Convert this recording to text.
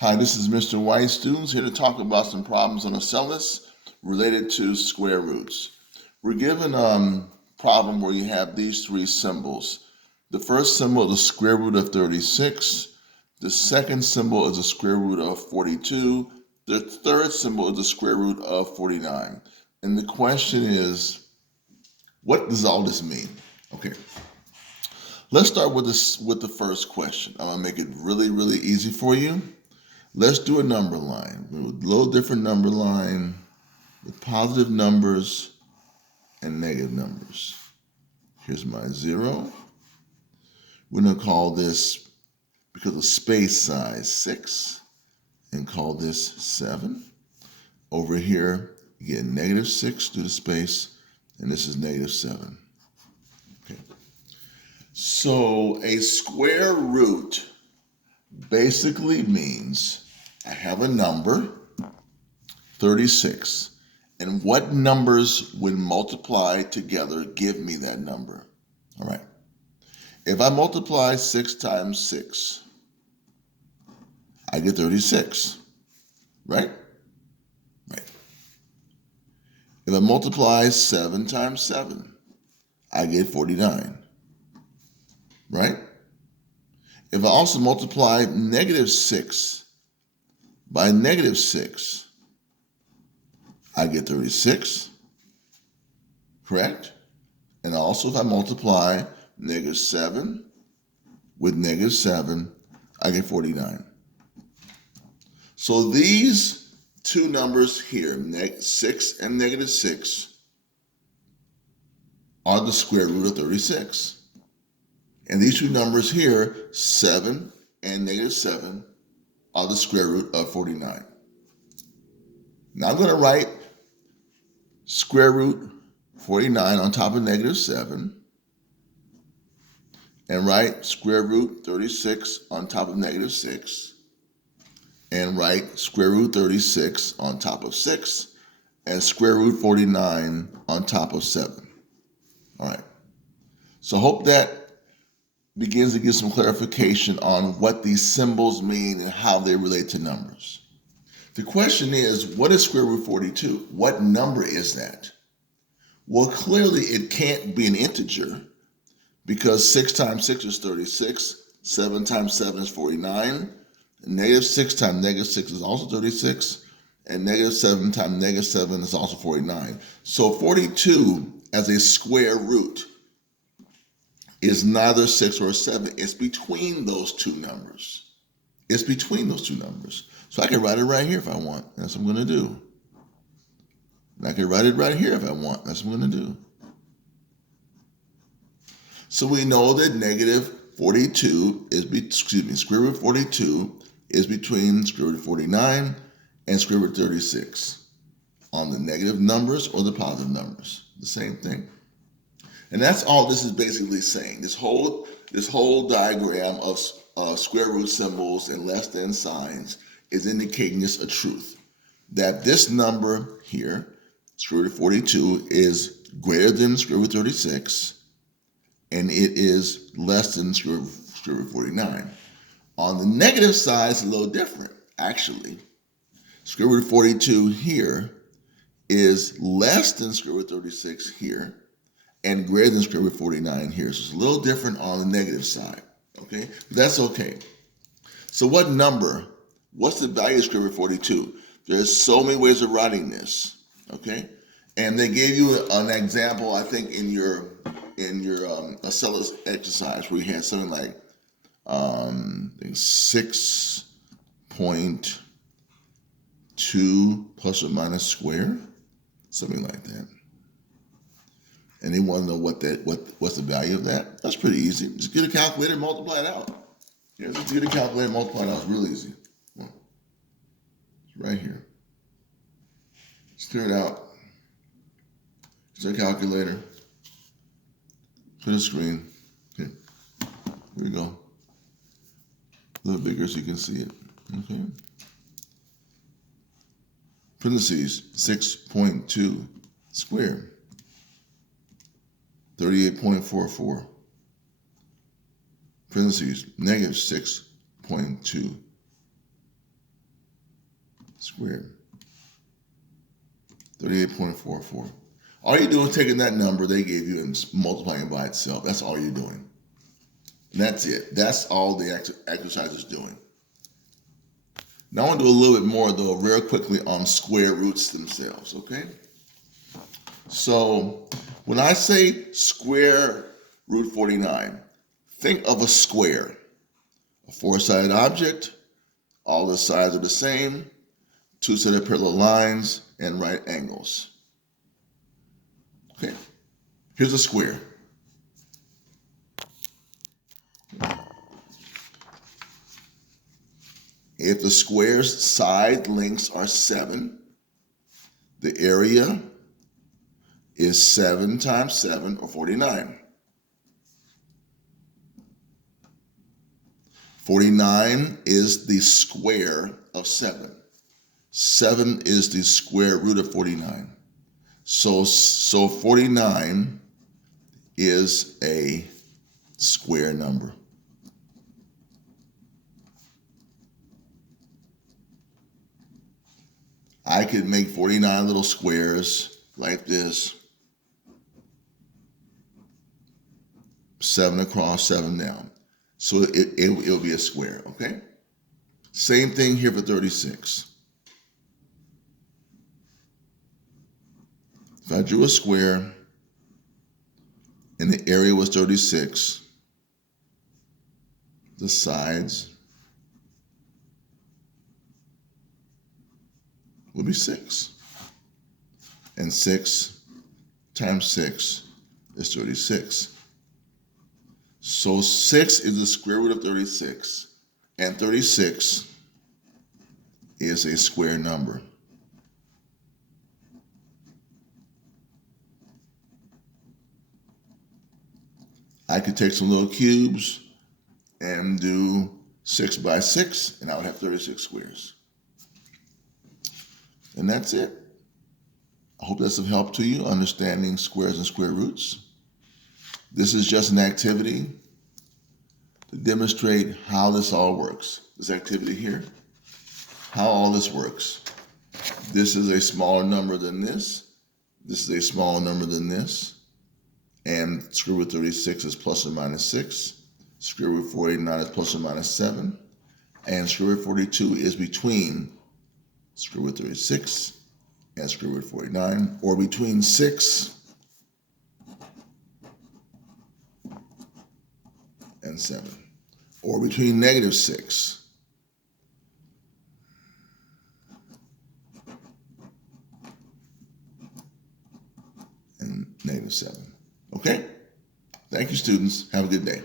Hi, this is Mr. White, students here to talk about some problems on Acellus related to square roots. We're given a problem where you have these three symbols. The first symbol is the square root of 36. The second symbol is the square root of 42. The third symbol is the square root of 49. And the question is, what does all this mean? Okay, let's start with the first question. I'm gonna make it really easy for you. Let's do a number line. A little different number line with positive numbers and negative numbers. Here's my 0. We're going to call this, because of space size, 6, and call this 7. Over here, you get -6 through the space, and this is -7. Okay. So a square root basically means I have a number, 36, and what numbers when multiplied together give me that number. All right. If I multiply 6 times 6, I get 36, right? Right. If I multiply 7 times 7, I get 49, right? If I also multiply -6 by -6, I get 36, correct? And also if I multiply -7 with -7, I get 49. So these two numbers here, 6 and -6, are the square root of 36. And these two numbers here, 7 and -7, are the square root of 49. Now I'm going to write square root 49 on top of -7, and write square root 36 on top of -6, and write square root 36 on top of 6, and square root 49 on top of 7. All right. So hope that begins to give some clarification on what these symbols mean and how they relate to numbers. The question is, what is square root 42? What number is that? Well, clearly it can't be an integer, because 6 times 6 is 36, 7 times 7 is 49, and -6 times -6 is also 36, and -7 times -7 is also 49. So 42 as a square root is neither 6 or 7. It's between those two numbers. It's between those two numbers. So I can write it right here if I want. That's what I'm going to do. And I can write it right here if I want. That's what I'm going to do. So we know that -42 is, square root 42 is between square root 49 and square root 36 on the negative numbers or the positive numbers. The same thing. And that's all this is basically saying. This whole diagram of square root symbols and less than signs is indicating us a truth. That this number here, square root 42, is greater than square root 36, and it is less than square root 49. On the negative side, it's a little different, actually. Square root 42 here is less than square root 36 here, and greater than square root 49 here. So it's a little different on the negative side, okay? But that's okay. So what's the value of square root 42? There's so many ways of writing this, okay? And they gave you an example, I think, in your Acellus exercise where you had something like 6.2 plus or minus square, something like that. And they want to know what's the value of that. That's pretty easy. Just get a calculator and multiply it out. Yeah, just get a calculator and multiply it out. It's real easy. Well, it's right here. Let's clear it out. It's a calculator. Put a screen. Here we go. A little bigger so you can see it. Okay. Parentheses, 6.2 squared. 38.44. Parentheses, -6.2 squared. 38.44. All you're doing is taking that number they gave you and multiplying it by itself. That's all you're doing. And that's it. That's all the exercise is doing. Now I want to do a little bit more, though, real quickly on square roots themselves, okay? So when I say square root 49, think of a square, a four-sided object, all the sides are the same, two set of parallel lines, and right angles. Okay, here's a square. If the square's side lengths are 7, the area is 7 times 7, or 49. 49 is the square of 7. 7 is the square root of 49. So 49 is a square number. I could make 49 little squares like this. 7 across, 7 down. So it'll be a square, okay? Same thing here for 36. If I drew a square and the area was 36, the sides would be 6. And 6 times 6 is 36. So 6 is the square root of 36, and 36 is a square number. I could take some little cubes and do 6 by 6, and I would have 36 squares. And that's it. I hope that's of help to you, understanding squares and square roots. This is just an activity to demonstrate how this all works. This activity here, how all this works. This is a smaller number than this. This is a smaller number than this. And square root 36 is plus or minus 6. Square root 49 is plus or minus 7. And square root 42 is between square root 36 and square root 49, or between 6 and 7, or between negative 6 and negative 7. Okay? Thank you, students. Have a good day.